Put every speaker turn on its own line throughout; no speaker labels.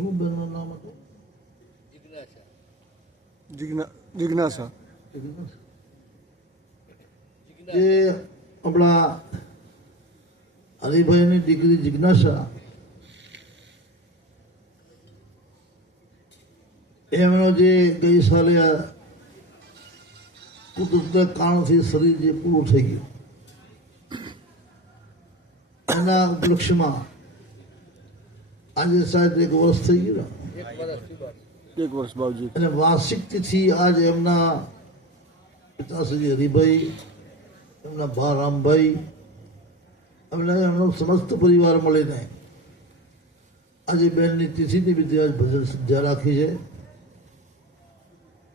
શું બેનનું નામ હતું
જિજ્ઞા જિજ્ઞાસા
જે આપણા હરિભાઈની દીકરી જિજ્ઞાસા એમનો જે ગઈ સાલે કુદરતના કારણથી શરીર જે પૂરું થઈ ગયું એના ઉપલક્ષમાં આજે સાહેબ એક વર્ષ થઈ ગયું ને
એક વર્ષ બાવજી
અને વાર્ષિક તિથિ આજ એમના પિતાશ્રી હરિભાઈ એમના ભા રામભાઈ એમના એમનો સમસ્ત પરિવાર મળીને આજે બેનની તિથિ નિમિત્તે આજ ભજન સંધ્યા રાખી છે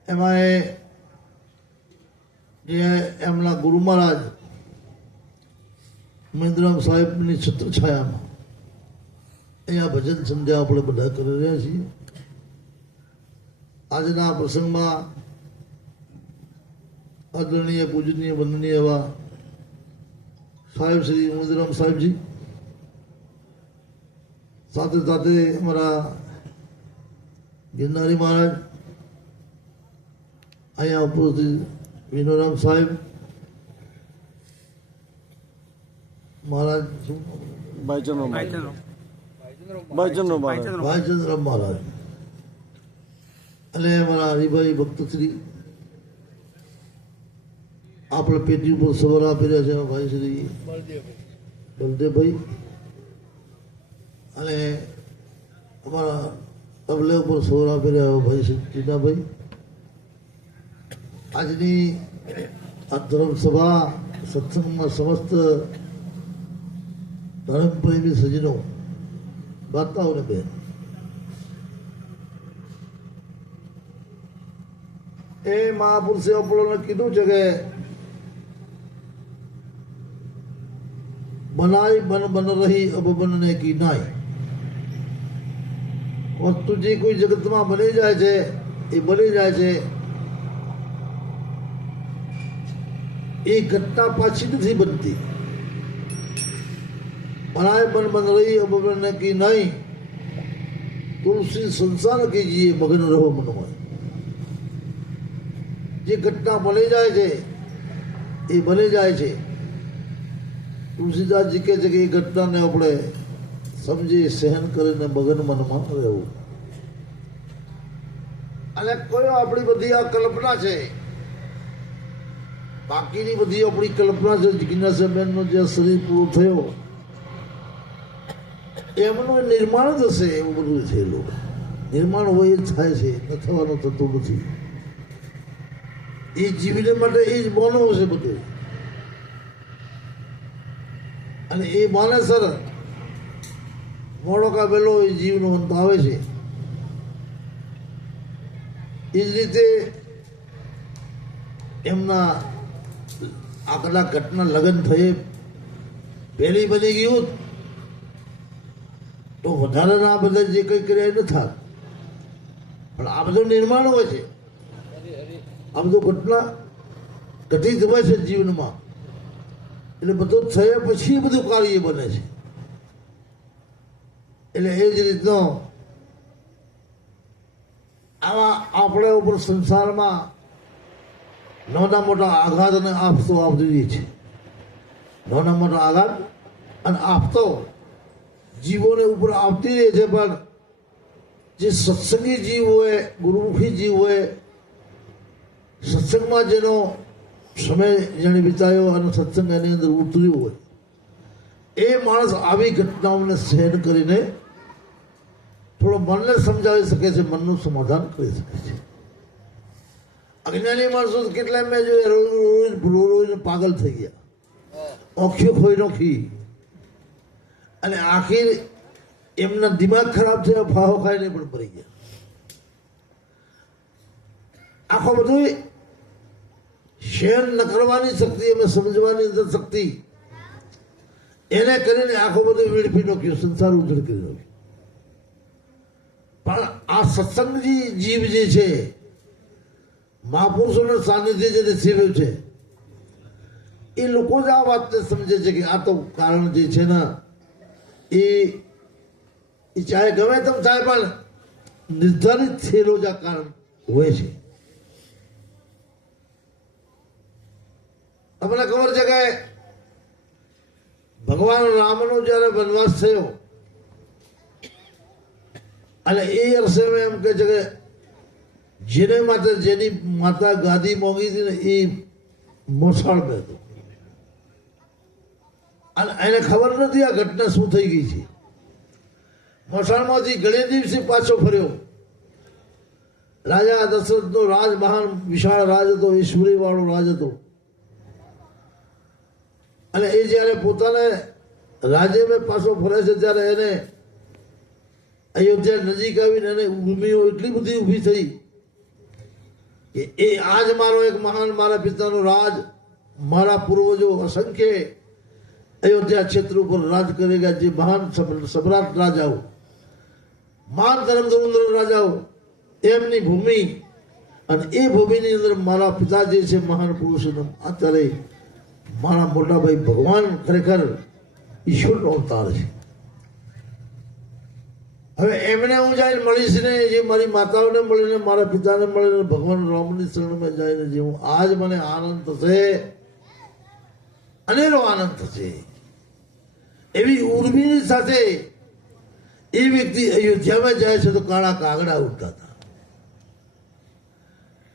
એમાં એ જે એમના ગુરુ મહારાજ મહેન્દ્રામ સાહેબની છત્રછાયામાં અહીંયા ભજન સંધ્યા આપણે બધા કરી રહ્યા છીએ. આજના પ્રસંગમાં આદરણીય પૂજનીય વંદનીય એવા સાહેબ શ્રી મુદરામ સાહેબજી. સાથે સાથે અમારા ગિરનારી મહારાજ અહીંયા ઉપસ્થિત વિનોરામ સાહેબ. મહારાજ શું?
બાયચનો મહારાજ
ભાઈચંદ્ર મહારાજ અને અમારા હરિભાઈ ભક્તશ્રી આપણે પેટી ઉપર સવાર આપી રહ્યા છે ભાઈ શ્રી બલદેવભાઈ અને અમારા તબલે ઉપર સવાર આપી રહ્યા ભાઈ શ્રી ટીનાભાઈ. આજની આ ધર્મ સભા સત્સંગમાં સમસ્ત ધર્મપ્રેમી સજ્જનો વાર્તાઓને બેન એ મહાપુરુષે આપણને કીધું છે કે બનાઈ બન બન રહી અબ બનને કી નાઈ વસ્તુ જે કોઈ જગતમાં બની જાય છે એ બની જાય છે એ ઘટના પાછી નથી બનતી બનાય બન બન રહી अब બનને की નહીં. તુલસી સંસાર કીજીએ મગન રહો મનમાં જે ઘટના બની જાય છે, એ બની જાય છે. તુલસીદાસજી કહે છે કે એ ઘટનાને આપણે સમજી, સહન કરીને મગન મનમાં રહેવું. અને કોઈ આપણી બધી આ કલ્પના છે. બાકીની બધી આપણી કલ્પના છે. જિજ્ઞાસાબેનનો જે શરીર પૂરો થયો એમનું નિર્માણ જ હશે એવું બધું થયેલું. નિર્માણ હોય જ થાય છે, ન થવાનું થતું નથી. એ જીવીને માટે એ જ બોલવું છે બધું. અને એ બોને સર મોડો કા વહેલો એ જીવનો અંત આવે છે. એ જ રીતે એમના આગલા ઘટના લગ્ન થયે. પહેલી બની ગયું તો વધારાના બધા જે કંઈ કર્યા ન થાય પણ આ બધું નિર્માણ હોય છે. આ બધું ઘટના ઘટી જવાય છે જીવનમાં. એટલે બધું થયા પછી બધું કાર્ય બને છે. એટલે એ જ રીતનો આવા આપણે ઉપર સંસારમાં નાના મોટા આઘાત અને આપતો આવતી રહી છે. નાના મોટા આઘાત અને આપતો જીવોને ઉપર આવતી રહે છે પણ જે સત્સંગી જીવ હોય ગુરુમુખી જીવ હોય સત્સંગમાં જેનો સમય જેણે વિતાયો અને સત્સંગ એની અંદર ઉતર્યું હોય એ માણસ આવી ઘટનાઓને સહન કરીને થોડો મનને સમજાવી શકે છે મનનું સમાધાન કરી શકે છે. અજ્ઞાની માણસો કેટલાય મેં જોયા રોજ રોજ રોજ પાગલ થઈ ગયા. ઓખ્યો ખોઈ નોખી. અને આખી એમના દિમાગ ખરાબ થયા, ફાહો ખાઈને પણ મરી ગયા. આખો બધું શેર ન કરવાની શક્તિ અમે સમજવાની અંદર શક્તિ. એને કરીને આખો બધું વેડફી નાખ્યો, સંસાર ઉજળ કરી નાખ્યો. પણ આ સત્સંગજી જીવ જે છે, મહાપુરુષોના સાનિધ્ય જે નસીબ્યું છે, એ લોકો જ આ વાતને સમજે છે કે આ તો કારણ જે છે ને એ એ ચાહે ગમે તેમ થાય, પણ નિર્ધારિત થયેલો જ આ કારણ હોય છે. તમને ખબર છે કે ભગવાન રામનો જ્યારે વનવાસ થયો, અને એ અરસેમાં એમ કે છે કે જેને માટે જેની માતા ગાદી મોંઘી હતી ને એ મોસાળ હતું અને એને ખબર નથી આ ઘટના શું થઈ ગઈ છે. મોસાળમાંથી ઘણી દિવસે પાછો ફર્યો. રાજા દશરથનો રાજ મહાન વિશાળ રાજ હતો વાળો રાજ હતો. અને એ જ્યારે પોતાને રાજ્યમાં પાછો ફરે છે, ત્યારે એને અયોધ્યા નજીક આવીને એને ભૂમિઓ એટલી બધી ઊભી થઈ કે એ આજ મારો એક મહાન મારા પિતાનો રાજ, મારા પૂર્વજો અસંખ્ય અયોધ્યા ક્ષેત્ર ઉપર રાજ કરેગા જે મહાન સમ્રાટ રાજાઓ, મહાન ધર્મ ધર્મ રાજાઓ, એમની ભૂમિ અને એ ભૂમિની અંદર મારા પિતા જે છે મહાન પુરુષ અત્યારે મારા મોટાભાઈ ભગવાન ખરેખર ઈશ્વરનો અવતાર છે. હવે એમને હું જઈને મળીશ ને જે મારી માતાઓને મળીને, મારા પિતાને મળીને, ભગવાન રામની શરણમાં જઈને જે હું, આજ મને આનંદ થશે. અનેરો આનંદ થશે. એવી ઉર્મિની સાથે એ વ્યક્તિ અયોધ્યામાં જાય છે તો કાળા કાગડા ઉડતા હતા.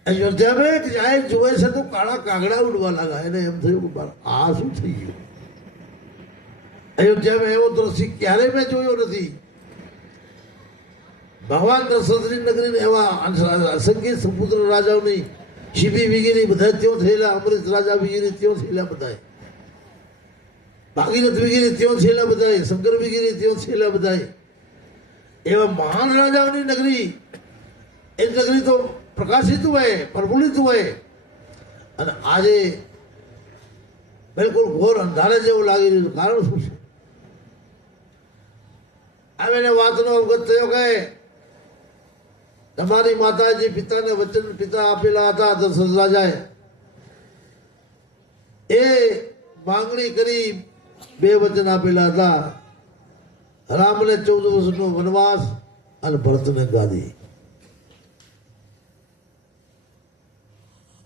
અયોધ્યામાં જાય જોવે છે તો કાળા કાગડા ઉડવા લાગ્યા. એને એમ થયું આ શું થઈ ગયું? અયોધ્યામાં એવો દ્રશ્ય ક્યારેય મેં જોયો નથી. ભગવાન દશરથની નગરીને એવા અસંખ્ય સુપુત્ર રાજાઓની શિબી વિગેરી બધા ત્યાં થયેલા, અમૃત રાજા વિગેરી ત્યાં થયેલા બધા ભાગીરથ વિગીરી ત્યાં છેલ્લા બધા શંકર વિગીરી ત્યાં છેલા બધા એવા મહાન રાજાઓની નગરી, એ નગરી તો પ્રકાશિત હોય, પ્રફુલ્લિત હોય. અને આજે બિલકુલ ઘોર અંધારે જેવું લાગી રહ્યું કારણ શું છે? આવે એને વાતનો અવગત થયો કે તમારી માતાજી પિતાને વચન પિતા આપેલા હતા, દશરથ રાજાએ. એ માંગણી કરી બે વચન આપેલા હતા. રામને ચૌદ વર્ષનો વનવાસ અને ભરતને ગાદી.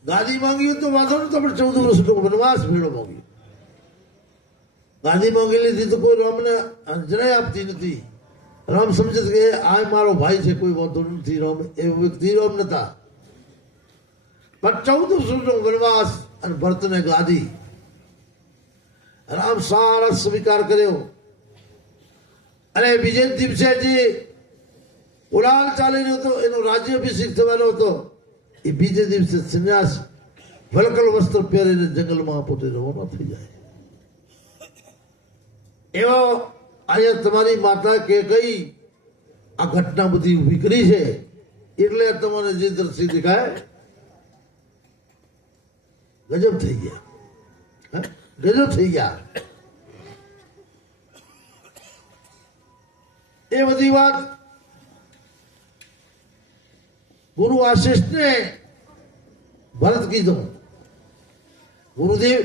ગાદી માંગ્યું તો વાંધો નતો, પણ ચૌદ વર્ષનો વનવાસ ભેળો માંગ્યો ગાદી માંગી લીધી તો કોઈ રામને જરાય આપતી નથી. રામ સમજે કે આ મારો ભાઈ છે, કોઈ વાંધો નથી રામ. એ વ્યક્તિ રામ નતા. પણ ચૌદ વર્ષનો વનવાસ અને ભરતને ગાદી. રામ સારા સ્વીકાર કર્યો. અને બીજે દિવસે જે ઉડાન ચાલી રહ્યો હતો, એનો રાજ્ય અભિષેક થવાનો હતો. એ બીજે દિવસે સંન્યાસ વલકલ વસ્ત્ર પહેરીને જંગલમાં પોતે રવાના થઈ જાય. એવો આજે તમારી માતા કે કઈ આ ઘટના બધી ઊભી કરી છે, એટલે તમારે જે દ્રશ્ય દેખાય, ગજબ થઈ ગયા. હે? ગજબ થઈ ગયા. એ બધી વાત ગુરુ આશિષને ભરત કીધું. ગુરુદેવ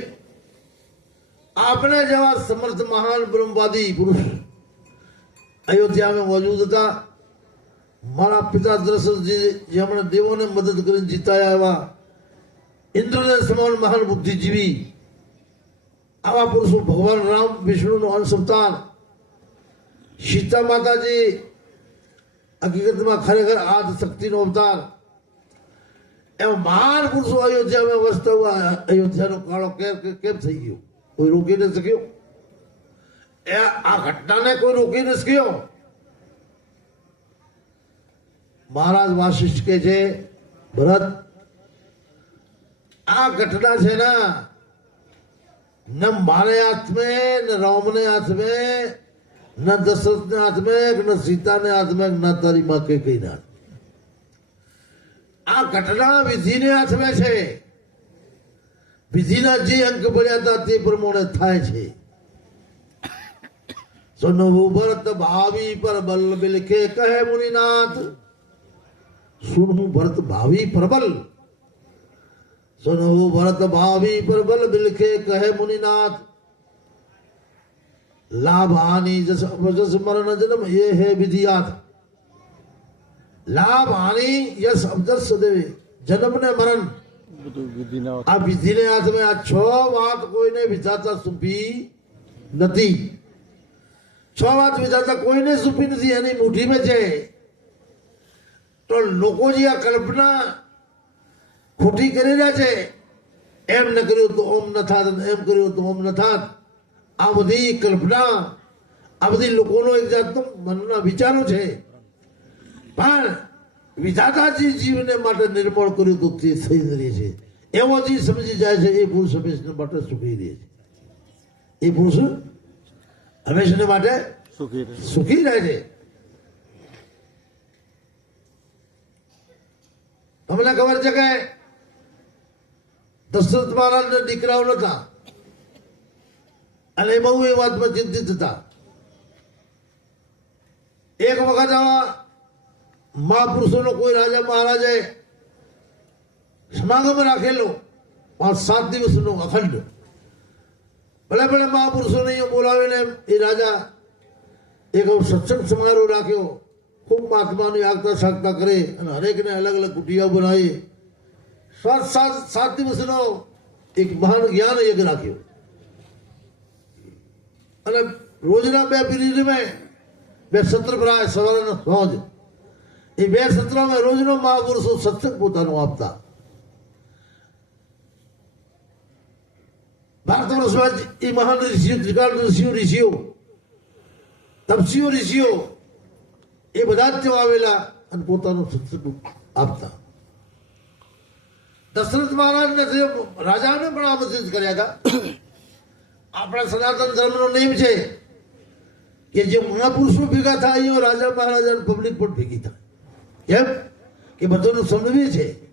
આપણે જેવા સમર્થ મહાન બ્રહ્મવાદી પુરુષ અયોધ્યામાં મોજૂદ હતા. મારા પિતા દશરથજી જેમણે દેવોને મદદ કરીને જીતાયા એવા ઇન્દ્રને સમાન મહાન બુદ્ધિજીવી આવા પુરુષો ભગવાન રામ, વિષ્ણુનો અંશ અવતાર. સીતા માતાજી હકીકતમાં ખરેખર આદ શક્તિનો અવતાર. એમાં મહાન પુરુષો અયોધ્યામાં વસતા હોય, અયોધ્યાનો કાળો કેમ કેમ થઈ ગયો. કોઈ રોકી ન શક્યો. એ આ ઘટનાને કોઈ રોકી ન શક્યો. મહારાજ વાસિષ્ઠ કે છે, ભરત, આ ઘટના છે ને ન મારે હાથ में न राम ने हाथ में न दशरथ ने हाथ में न सीता ने हाथ में न तारी माँ के कई हाथ આ ઘટના વિધિને હાથમાં છે વિધિના જે અંક પડ્યા હતા તે પ્રમાણે થાય છે સુનવું ભરત ભાવિ પર બલ બિલખે કહે મુનિનાથ સુનવું ભરત ભાવિ પ્રબલ सुनहु भरत भावी पर बल बिलखे कहे मुनिनाथ लाभ हानि जस मरण जन्म, ये है विधिया लाभ हानि यस अवदस देवी, जन्म ने मरण।
अब विधि
ने हाथ में छो बात कोई ने विचाता सुपी नदी छो बात विचाता कोई ने सुपी नदी यानी मुठी में छे तो लोगों जी कल्पना ખોટી કરી રહ્યા છે. એમ ન કર્યું તો ઓમ ન થાત એમ કર્યું તો ઓમ ન થાત. આ બધી કલ્પના આ બધી લોકોનો એક જાતનો મનના વિચારો છે. પણ વિધાતાજી જીવને માટે નિર્મળ કર્યું તો તે થઈ રહી છે. એવો જે સમજી જાય છે એ પુરુષ હંમેશને માટે સુખી રહે છે. એ પુરુષ હંમેશને માટે
સુખી રહે
છે. તમને ખબર છે કે દશરથ મહારાજના દીકરાઓ નતા. અને બહુ એ વાતમાં ચિંતિત હતા. એક વખત આવા મહાપુરુષોનો કોઈ રાજા મહારાજે સમાગમ રાખેલો, પાંચ સાત દિવસનો અખંડ. ભલે ભલે મહાપુરુષોને અહીંયા બોલાવીને એ રાજા એક સત્સંગ સમારોહ રાખ્યો, ખૂબ મહાત્માની આગતા સાગતા કરે અને હરેકને અલગ અલગ કુટિયાઓ બનાવી. સાત સાત દિવસનો એક મહાન જ્ઞાન યજ્ઞ રાખ્યો. અને રોજના બે પીરિયડમાં બે સત્ર ભરાય સવારના સાંજ એ બે સત્રમાં રોજનો મહાપુરુષો સત્સંગ પોતાનો આપતા. ભારત વર્ષમાં એ મહાન ઋષિઓ, ત્રિકાળ ઋષિઓ ઋષિઓ તપસીઓ ઋષિઓ, એ બધા જ ત્યાં આવેલા અને પોતાનું સત્સંગ આપતા. દશરથ મહારાજને રાજાને પણ આમંત્રિત કર્યા હતા. આપણા સનાતન ધર્મનો નિયમ છે કે જે મહાપુરુષો ભેગા થાય એ રાજા મહારાજા પબ્લિક પણ ભેગી થાય. કેમ? કે બધાનું સમજવી છે.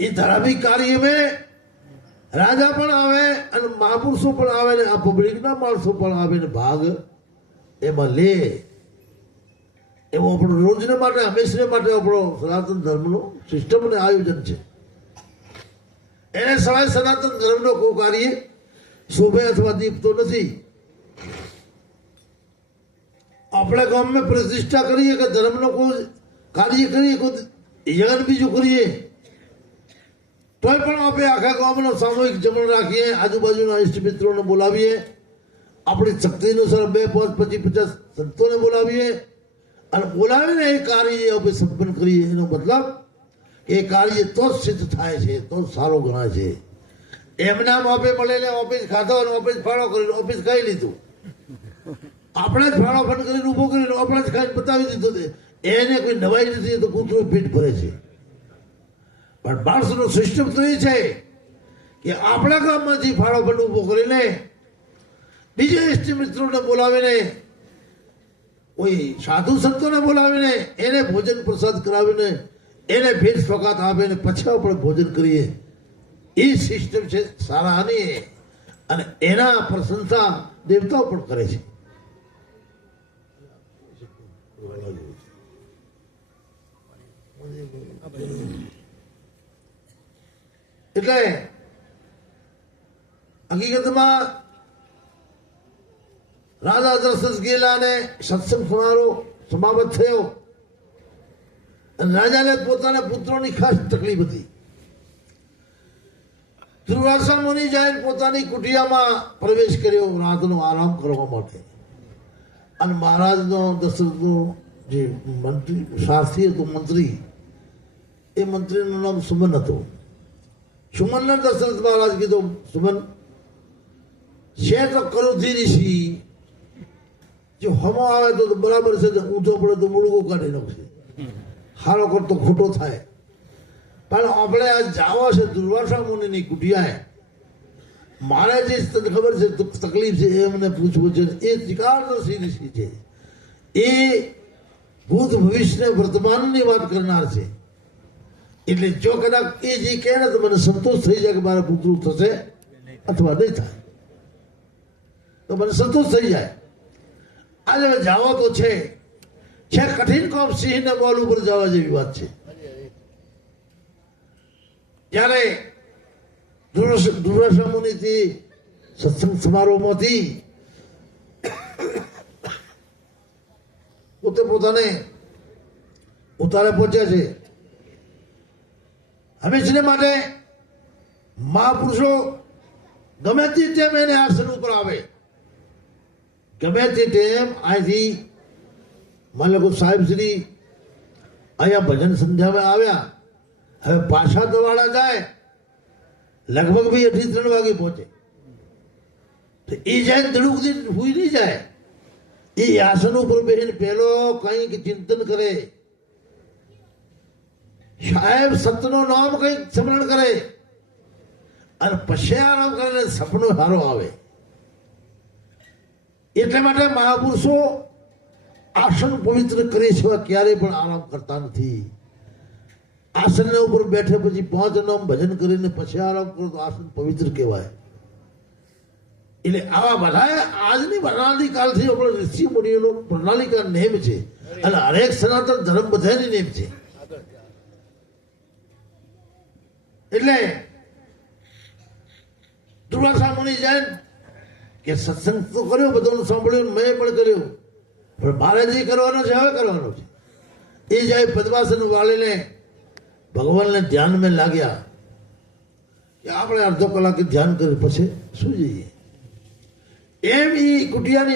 એ ધારાવિક કાર્યમાં રાજા પણ આવે અને મહાપુરુષો પણ આવે ને આ પબ્લિકના માણસો પણ આવે ને ભાગ એમાં લે. એવો આપણો રોજને માટે હંમેશને માટે આપણો સનાતન ધર્મનો સિસ્ટમ અને આયોજન છે એને સિવાય સનાતન ધર્મનો કોઈ કાર્ય શોભે અથવા દીપતો નથી આપણે ગામમાં પ્રતિષ્ઠા કરીએ કે ધર્મનો કોઈ કાર્ય કરીએ કોઈ યજ્ઞ બીજું કરીએ તોય પણ આપણે આખા ગામનો સામૂહિક જમણ રાખીએ આજુબાજુના ઇષ્ટ મિત્રોને બોલાવીએ આપણી શક્તિ અનુસાર બે પાંચ પચીસ પચાસ સંતોને બોલાવીએ અને બોલાવીને એ કાર્ય આપણે સંપન્ન કરીએ. એનો મતલબ એ કાર્ય તો જ સિદ્ધ થાય છે, તો સારો ગણાય છે. એમના બાપે મળીને ઓફિસ ખાધો અને ઓફિસ ફાળો કરીને ઓફિસ ખાઈ લીધું. આપણે જ ફાળો ફંડ કરીને ઊભો કરીને આપણે જ ખાઈ બતાવી દીધો તે એને કોઈ નવાઈ નથી તો કૂતરું પીઠ ભરે છે. પણ માણસનો સિસ્ટમ તો એ છે કે આપણા ગામમાંથી ફાળો ફંડ ઊભો કરીને બીજા ઇષ્ટ મિત્રોને બોલાવીને કોઈ સાધુ સંતોને બોલાવીને એને ભોજન પ્રસાદ કરાવીને એને ભેટ સોગાત આપીને પછી આપણે ભોજન કરીએ. એ સિસ્ટમ છે સારાની અને એના પ્રશંસા દેવતાઓ પણ કરે છે. એટલે હકીકતમાં રાજા દશરથ ગયેલા સત્સંગ સુનારો સમાપ્ત થયો. અને રાજાને પોતાના પુત્રોની ખાસ તકલીફ હતી. દુર્વાસા મુનિ જાય પોતાની કુટિયામાં પ્રવેશ કર્યો રાતનો આરામ કરવા માટે. અને મહારાજનો દશરથનો જે મંત્રી શાસ્ત્રી હતો મંત્રી, એ મંત્રીનું નામ સુમન હતું. સુમનને દશરથ મહારાજ કીધું, સુમન, શેઠ કરોધી ઋષિ જો હમો આવે તો તો બરાબર છે તો ઊંધો પડે તો મુળગો કાઢી નાખશે હારો કરતો ખોટો થાય પણ આપણે આ જાવા છે દુર્વાસા મુનિની કુટિયાએ મારે જે તને ખબર છે તો તકલીફ છે એ મને પૂછવું છે એ ત્રિકાળદર્શી ઋષિ છે એ ભૂત ભવિષ્ય વર્તમાનની વાત કરનાર છે એટલે જો કદાચ એ જે કહે ને તો મને સંતોષ થઈ જાય કે મારા પુત્ર થશે અથવા નહીં થાય તો મને સંતોષ થઈ જાય આજે જાવો તો છે. છે કઠિન કોમ સિંહના બોલ ઉપર જવા જેવી વાત છે. જ્યારે દુર્વાસા મુનિથી સત્સંગ સમારોહમાંથી પોતે પોતાને ઉતારે પહોંચ્યા છે. હંમેશને માટે મહાપુરુષો ગમે તે ટેમ એને આસન ઉપર આવે. ગમે તે ટેમ અહીંથી માની લો સાહેબ શ્રી અહીંયા ભજન સંધ્યામાં આવ્યા હવે પાછા દવાડા જાય લગભગ બી અઢી ત્રણ વાગે પહોંચે તો એ જાય ધડુકથી હુઈ નહીં જાય એ આસન ઉપર બેસીને પહેલો કંઈક ચિંતન કરે સાહેબ સતનું નામ કંઈક સ્મરણ કરે અને પછી આરામ કરીને સપનો સારો આવે એટલા માટે મહાપુરુષો આસન પવિત્ર કરે છે ક્યારેય પણ આરામ કરતા નથી. આસનના ઉપર બેઠે પછી પાંચ નામ ભજન કરીને પછી આરામ કરો તો આસન પવિત્ર કહેવાય. એટલે આવા બધા આજની પ્રણાલી કાલથી આપણે ઋષિ મુનિઓનો પ્રણાલિકા નેમ છે. અને હરેક સનાતન ધર્મ બધાની નેમ છે. એટલે દુર્વાસા મુનિ જાય કે સત્સંગ તો કર્યો, બધાનું સાંભળ્યું મેં પણ કર્યું. પણ મારે જે કરવાનો છે, હવે કરવાનો છે. એ જાય પદ્માસન વાળીને ભગવાનને ધ્યાનમાં લાગ્યા કે આપણે અડધો કલાક ધ્યાન કરી પછી શું જઈએ? એમ એ કુટિયાની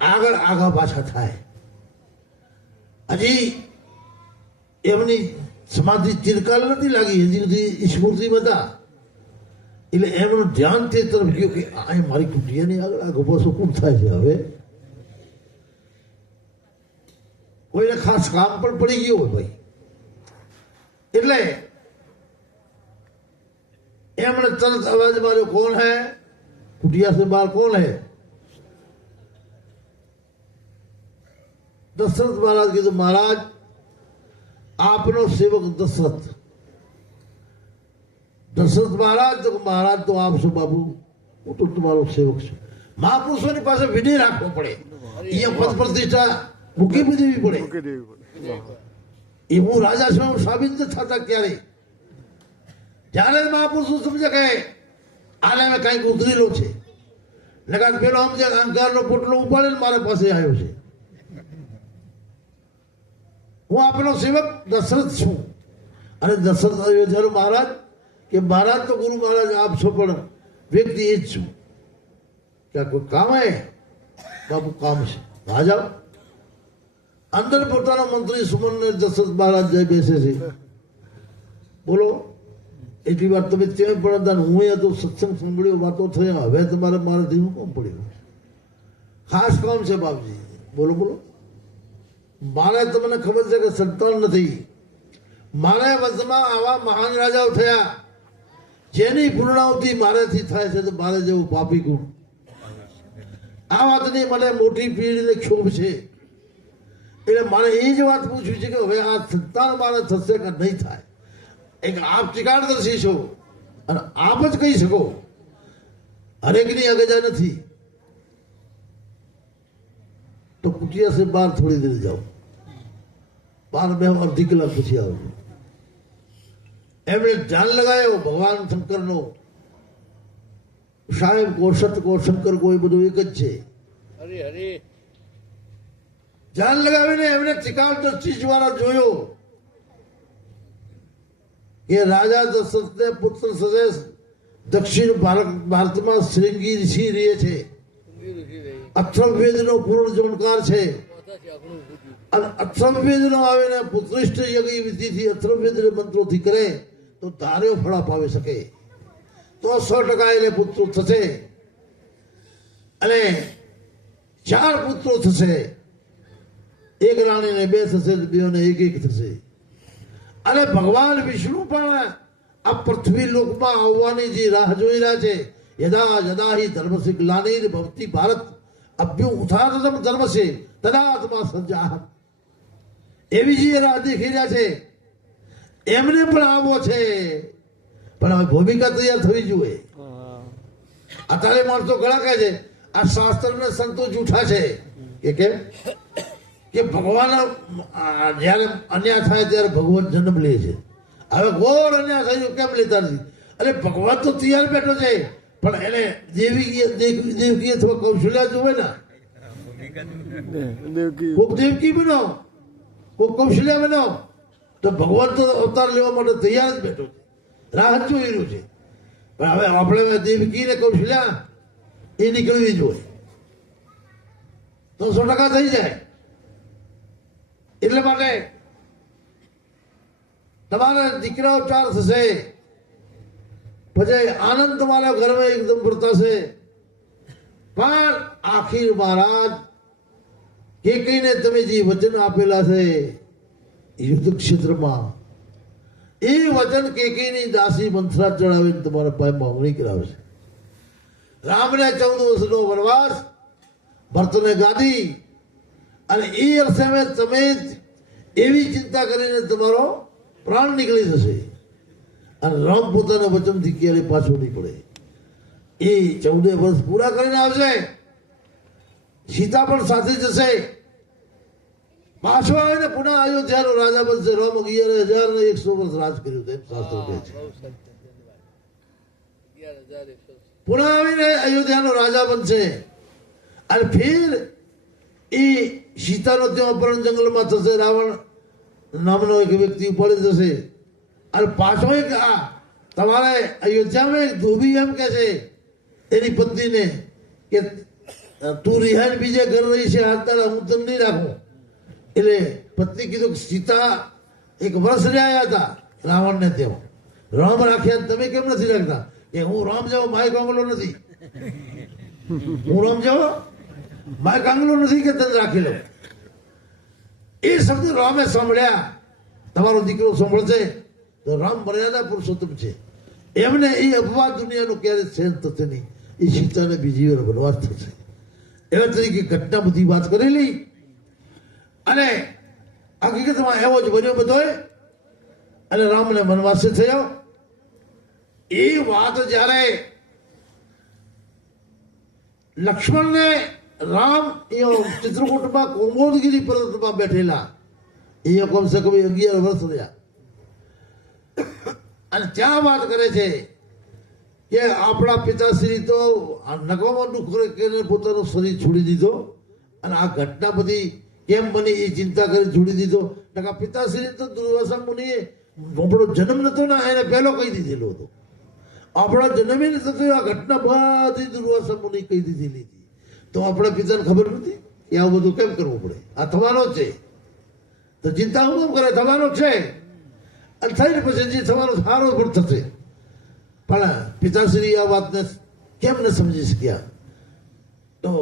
આગળ આગા પાછા થાય. હજી એમની સમાધિ ચિરકાલ નથી લાગી, હજી સુધી સ્મૃતિ બધા એટલે એમનું ધ્યાન તે તરફ ગયું કે આ મારી કુટિયાની આગળ આ ગભો સુકુમ થાય છે હવે? કોઈને ખાસ કામ પણ પડી ગયું હોય ભાઈ. એટલે એમણે તરત અવાજ માર્યો કોણ હે? કુટિયા સે બાર કોણ હે? દશરથ મહારાજ કીધું, મહારાજ, આપનો સેવક દશરથ. દશરથ મહારાજ તો મહારાજ તો આપ છો બાબુ. હું તો તમારો સેવક છું. મહાપુરુષોની પાસે વિનય રાખવો પડે. અહીંયા પદ પ્રતિષ્ઠા મૂકી બી દેવી પડે. એ હું રાજા છું સાબિત થતા ક્યારે. જ્યારે મહાપુરુષો સમજે કહે આને મેં કંઈક ઉતરેલો છે. લગાત પેલો સમજે અહંકારનો પોટલો ઉપાડીને મારા પાસે આવ્યો છે. હું આપનો સેવક દશરથ છું. અને દશરથ અયોધ્યાનો મહારાજ કે મહારાજ તો ગુરુ મહારાજ આપ છો પણ વ્યક્તિ એ જ છું. ક્યાં કોઈ કામ આવે બાપુ કામ છે. રાજા અંદર પોતાના મંત્રી સુમનને દશરથ મહારાજ જઈ બેસે છે. બોલો, એટલી વાર તમે ત્યાં પણ હતા? ને હું અહીંયા તો સત્સંગ સાંભળ્યો, વાતો થયા હવે તમારે મારાથી હું કોણ પડ્યું? ખાસ કામ છે બાપજી. બોલો બોલો. મારે તમને ખબર છે કે સંતાન નથી. મારા વચમાં આવા મહાન રાજાઓ થયા. જેની પૂર્ણાવતી મારેથી થાય છે તો મારે જેવું પાપી ગુણ આ વાતની મને મોટી પીઢીને ક્ષોભ છે. એટલે મારે એ જ વાત પૂછવી છે કે હવે આ સંતાન મારે થશે કે નહીં થાય? એક આપ ચિકારદર્શી છો અને આપ જ કહી શકો, હરેકની અગજા નથી. તો કુટિયા સે બહાર થોડી દેર જાઓ. બહાર બે અડધી કલાક પછી આવજો એમણે ધ્યાન લગાવ્યો ભગવાન શંકરનો. સાહેબ કો સત કો શંકર કો એ બધું એક જ છે. ધ્યાન લગાવીને એમણે ચિકારદર્શી દ્વારા જોયો. કે રાજા દશરથને પુત્ર સદેશ દક્ષિણ ભારત ભારતમાં શ્રીંગી ઋષિ રહે છે.
ઊંઘી
નો પૂર્ણ જોણકાર છે.
અને છે
નો આવીને પુત્રિષ્ઠ યજ્ઞ વિધિથી અથર્વવેદ મંત્રોથી કરે. તો ધાર્યો ફળ અપાવી શકે. તો સો ટકા એને પુત્રો થશે. અને ચાર પુત્રો થશે. એક રાણીને બે થશે બેઓને એક એક થશે. અને ભગવાન વિષ્ણુ પણ આ પૃથ્વી લોકમાં આવવાની જે રાહ જોઈ રહ્યા છે, યદા યદા હિ ધર્મસિ ગ્લાનિર ભક્તિ ભારત અભ્યુ ઉથાતમ ધર્મસે તદાત્મા સજ્જા એવી જે રાહ દેખી રહ્યા છે એમને પણ આવો છે. પણ હવે ભૂમિકા તૈયાર થવી જોઈએ. અત્યારે માણસો ઘણા કહે છે આ શાસ્ત્ર ને સંતો જૂઠા છે કે કેમ? કે ભગવાન જયારે અન્યાય થાય ત્યારે ભગવાન જન્મ લે છે. હવે ઘોર અન્યાય થયું કેમ લેતા નથી? અરે ભગવાન તો તૈયાર બેઠો છે. પણ એને દેવી દેવ- દેવકી અથવા કૌશલ્યા જોવે ને કોક દેવકી બનો કોક કૌશલ્યા બનો. તો ભગવાન તો અવતાર લેવા માટે તૈયાર જ બેઠો છે. રાહ જ જોઈ છે. પણ હવે આપણે દેવકીને કૌશલ્યા એ નીકળવી જોઈએ. તો સો ટકા થઈ જાય. એટલે માટે તમારા દીકરાઓ ચાર થશે. પછી આનંદ તમારા ઘરમાં એકદમ વર્તાશે પણ આખી મહારાજ કે કઈને તમે જે વચન આપેલા છે યુદ્ધ ક્ષેત્રમાં એ વચન કે કઈની દાસી મંથરા ચડાવીને તમારા ભાઈ માંગણી કરાવશે રામને ચૌદ વર્ષનો વનવાસ, ભરતને ગાદી અને એ અરસામાં તમે જ એવી ચિંતા કરીને તમારો પ્રાણ નીકળી જશે. અને રામ પોતાના વચનથી ક્યારે પાછો નહીં પડે. એ ચૌદે વર્ષ પૂરા કરીને આવશે. સીતા પણ સાથે જશે. પાછો આવે ને પુનઃ ત્યારે રાજા બનશે. રામ અગિયાર હજાર ને એકસો વર્ષ રાજ કર્યું તેમ શાસ્ત્રો કહે છે. પુનઃ આવીને અયોધ્યાનો રાજા બનશે. અને ફિર એ સીતાનો ત્યાં અપહરણ જંગલમાં થશે. રાવણ નામનો એક વ્યક્તિ ઉપાડી જશે અને પાછો એક આ તમારે અયોધ્યામાં એક ધોબી એમ કે છે એની પત્નીને કે તું રિહાન બીજે ઘર રહી છે હાથ તારા હું તને નહીં રાખું. એટલે પત્ની કીધું સીતા એક વર્ષ રહ્યા હતા, રાવણને તેઓ રામ રાખ્યા તમે કેમ નથી રાખતા? કે હું રામ જેવો માય કાંગલો નથી. હું રામ જેવો માય કાંગલો નથી કે તને રાખી લો એ શબ્દ રામે સાંભળ્યા. તમારો દીકરો સાંભળશે તો રામ મર્યાદા પુરુષોત્તમ છે. એમને એ અપવાદ દુનિયાનું ક્યારે સહન થશે નહીં. એ સીતાને બીજી વાર વનવાસ થશે. એવા તરીકે ઘટના બધી વાત કરેલી. અને હકીકતમાં એવો જ બન્યો બધોય. અને રામને વનવાસી થયો. એ વાત જ્યારે લક્ષ્મણને રામ એ ચિત્રકૂટમાં કોમોદગીરી પર્વતમાં બેઠેલા. એ કમસે કમ અગિયાર વર્ષ રહ્યા. અને ત્યાં વાત કરે છે કે આપણા પિતાશ્રી તો નકામો દુઃખ કરીને પોતાનું શરીર છોડી દીધો. અને આ ઘટના બધી કેમ બની એ ચિંતા કરી, છોડી દીધો. ટકા પિતાશ્રી તો દુર્વાસા મુનિએ આપણો જન્મ નતો ને, એને પહેલો કહી દીધેલો હતો. આપણા જન્મે નથી થતો આ ઘટના બધી દુર્વાસા મુનિ કહી દીધેલી હતી તો આપણા પિતાને ખબર નથી? કે આવું બધું કેમ કરવું પડે? આ થવાનો છે. તો ચિંતા હું કેમ કરે થવાનો છે. અને થઈને પછી જે થવાનો સારો પણ થશે. પણ પિતાશ્રી આ વાતને કેમ ન સમજી શક્યા? તો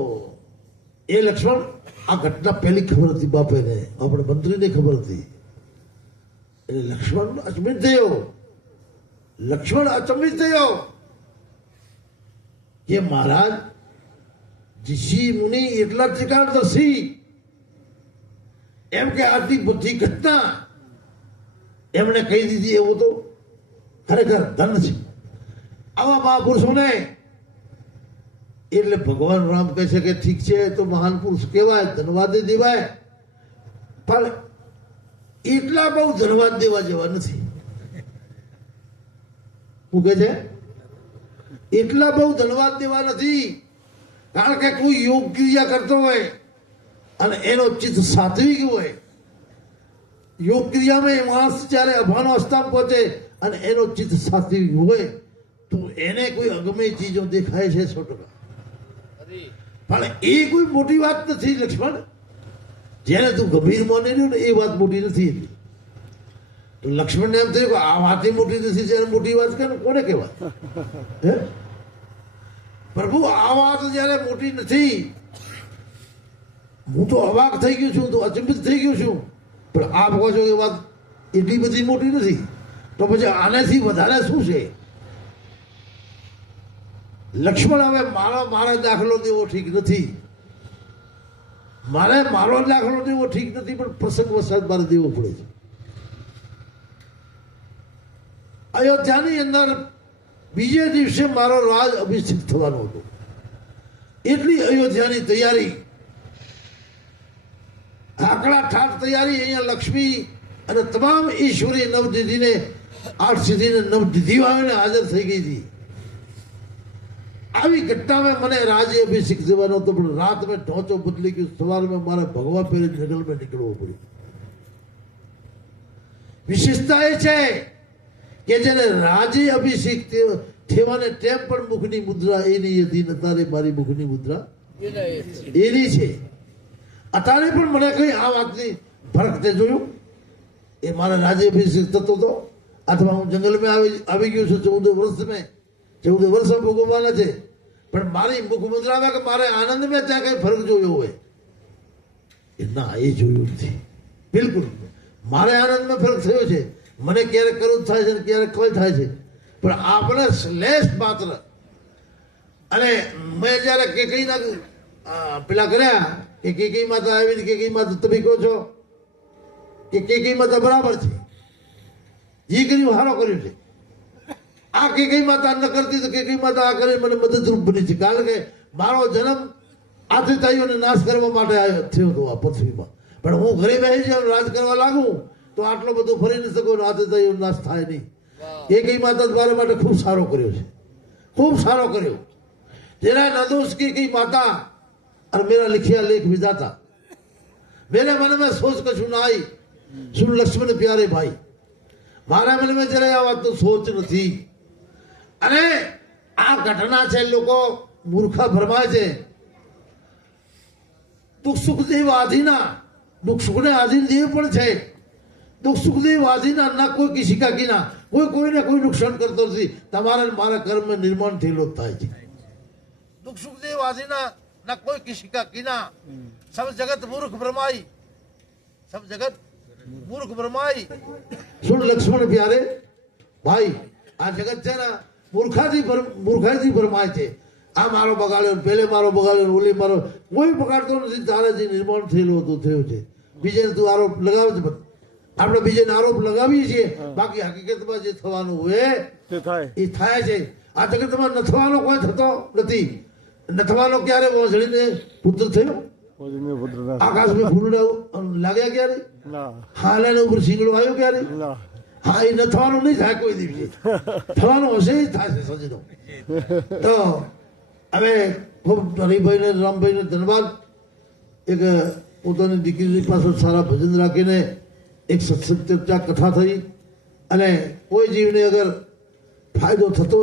એ લક્ષ્મણ આ ઘટના પહેલી ખબર હતી બાપેને આપણે મંત્રીને ખબર હતી. એટલે લક્ષ્મણ અચંબિત થયો. લક્ષ્મણ અચંબિત થયો. કે મહારાજ, ઋષિ મુનિ એટલા ત્રિકાળદર્શી એમ કે આટલી બધી ઘટના એમણે કહી દીધી એવું તો ખરેખર ધન છે. આવા મહાપુરુષોને એટલે ભગવાન રામ કહે છે કે ઠીક છે, તો મહાન પુરુષ કહેવાય, ધનવાદ દેવાય. પણ એટલા બહુ ધનવાદ દેવા જેવા નથી. શું કહે છે? એટલા બહુ ધનવાદ દેવા નથી, કારણ કે કોઈ યોગ ક્રિયા કરતો હોય અને એનો ચિત્ત સાત્વિક હોય. યોગ ક્રિયામાં એ માણસ જ્યારે અભાનો અસ્તાપ પહોંચે અને એનો ચિત્ત સાત્વિક હોય, તો એને કોઈ અગમે ચીજો દેખાય છે સો ટકા. પણ એ કોઈ મોટી વાત નથી લક્ષ્મણ જ્યારે તું ગંભીર માની રહ્યો ને, એ વાત મોટી નથી તો લક્ષ્મણને એમ થયું કે આ વાત મોટી નથી જ્યારે મોટી વાત કરે કોને કહેવાય? હે? પ્રભુ, આ વાત જ્યારે મોટી નથી, હું તો અવાક થઈ ગયો છું તો અચંબિત થઈ ગયો છું. પણ આ કહો છો એ વાત એટલી બધી મોટી નથી. તો પછી આનાથી વધારે શું છે? લક્ષ્મણ હવે મારો મારે દાખલો દેવો ઠીક નથી. મારે મારો દાખલો દેવો ઠીક નથી, પણ પ્રસંગ વસાત મારે દેવો પડે છે. અયોધ્યાની અંદર બીજે દિવસે મારો રાજ અભિષેક થવાનો હતો. એટલી અયોધ્યાની તૈયારી. આકડા ઠાઠ તૈયારી, અહીંયા લક્ષ્મી અને તમામ ઈશ્વરી નવદિધિને, આઠ સિદ્ધિને નવનિધિઓ આવીને હાજર થઈ ગઈ હતી. આવી ઘટનામાં મને રાજી અભિષેક જવાનો હતો, પણ રાત મેં ઢોંચો બદલી ગયો. સવારમાં મારે ભગવા પહેરી જંગલમાં નીકળવું પડ્યું. વિશેષતા એ છે કે જેને રાજી અભિષેક થેવાને ટેમ પણ મુખની મુદ્રા એની હતી ને તારે મારી મુખની મુદ્રા એની છે. અત્યારે પણ મને કઈ આ વાતની ફરક તે જોયું? એ મારા રાજ્ય અભિષેક થતો હતો. અથવા હું જંગલમાં આવી આવી ગયો છું, ચૌદ વર્ષ મેં ચૌદ વર્ષો ભોગવવા છે. પણ મારી મુખ મુદ્રામાં કે મારે આનંદ મેં ત્યાં કઈ ફરક જોયો હોય? એ ના, એ જોયું નથી. બિલકુલ. મારે આનંદમાં ફરક થયો છે. મને ક્યારેક કરું થાય છે ક્યારેક કોઈ થાય છે. પણ આપણે શ્લેષ માત્ર. અને મેં જ્યારે કેકડીના પેલા કર્યા કે કેકઈ માતા આવીને કેકઈ માતા તમે કહો છો કે કેકઈ માતા બરાબર છે. જે કર્યું, હારો કર્યું છે. આ કે કઈ માતા ન કરતી તો કે કઈ માતા આ કરી મને મદદરૂપ બની છે. કારણ કે મારો જન્મ આતિથાઈઓને નાશ કરવા માટે આવ્યો થયો હતો આ પૃથ્વીમાં. પણ હું ઘરે બેસી જાઉં રાજ કરવા લાગુ તો આટલો બધો ફરી ન શકો આતિથાઈઓ નાશ થાય નહીં. એ કઈ માતા મારા માટે ખૂબ સારો કર્યો છે. ખૂબ સારો કર્યો. જેના નદોષ કે કઈ માતા અને મેરા લિખ્યા લેખ વિધાતા. મેરા મનમાં સોચ કશું ના આવી. શું લક્ષ્મણ પ્યારે ભાઈ? મારા મનમાં જરાય આ વાત તો સોચ નથી. અને આ ઘટના છે લોકો મૂર્ખ ભરમાય છે દુઃખ સુખદેવ આધીના દુઃખ સુખને આધીન દેવ પણ છે દુઃખ સુખદેવ આધીના ના કોઈ કિસી કાકીના કોઈ કોઈને કોઈ નુકસાન કરતો નથી તમારા મારા કર્મ નિર્માણ થયેલો થાય છે દુઃખ સુખદેવ આધીના ના કોઈ કિસી કાકીના સબ જગત મૂર્ખ ભ્રમાઈ સબ જગત મૂર્ખ ભ્રમાઈ સુન લક્ષ્મણ પ્યારે ભાઈ આ જગત છે ને મૂર્ખાથી મૂર્ખાથી ભરમાય છે. આ મારો બગાડ્યો પેલે મારો બગાડ્યો ઓલી મારો કોઈ બગાડતો નથી. તારે જે નિર્માણ થયેલું હતું થયું છે. બીજે તું આરોપ લગાવે છે. આપણે બીજે આરોપ લગાવીએ છીએ. બાકી હકીકતમાં જે થવાનું હોય
તે થાય.
એ થાય છે. આ જગતમાં નથવાનો કોઈ થતો નથી. નથવાનો ક્યારે વાંસળીને પુત્ર થયો? આકાશમાં ફૂલડા લાગ્યા ક્યારે? હાલે ઉપર શીંગડો આવ્યો ક્યારે? હા એ ન થવાનું નહીં થાય કોઈ દિવસે થવાનું હશે જ થશે સજનો તો હવે ખૂબ હરિભાઈને રામભાઈને ધન્યવાદ એક પોતાની દીકરીની પાસે સારા ભજન રાખીને એક સત્સંગ ચર્ચા કથા થઈ અને કોઈ જીવને અગર ફાયદો થતો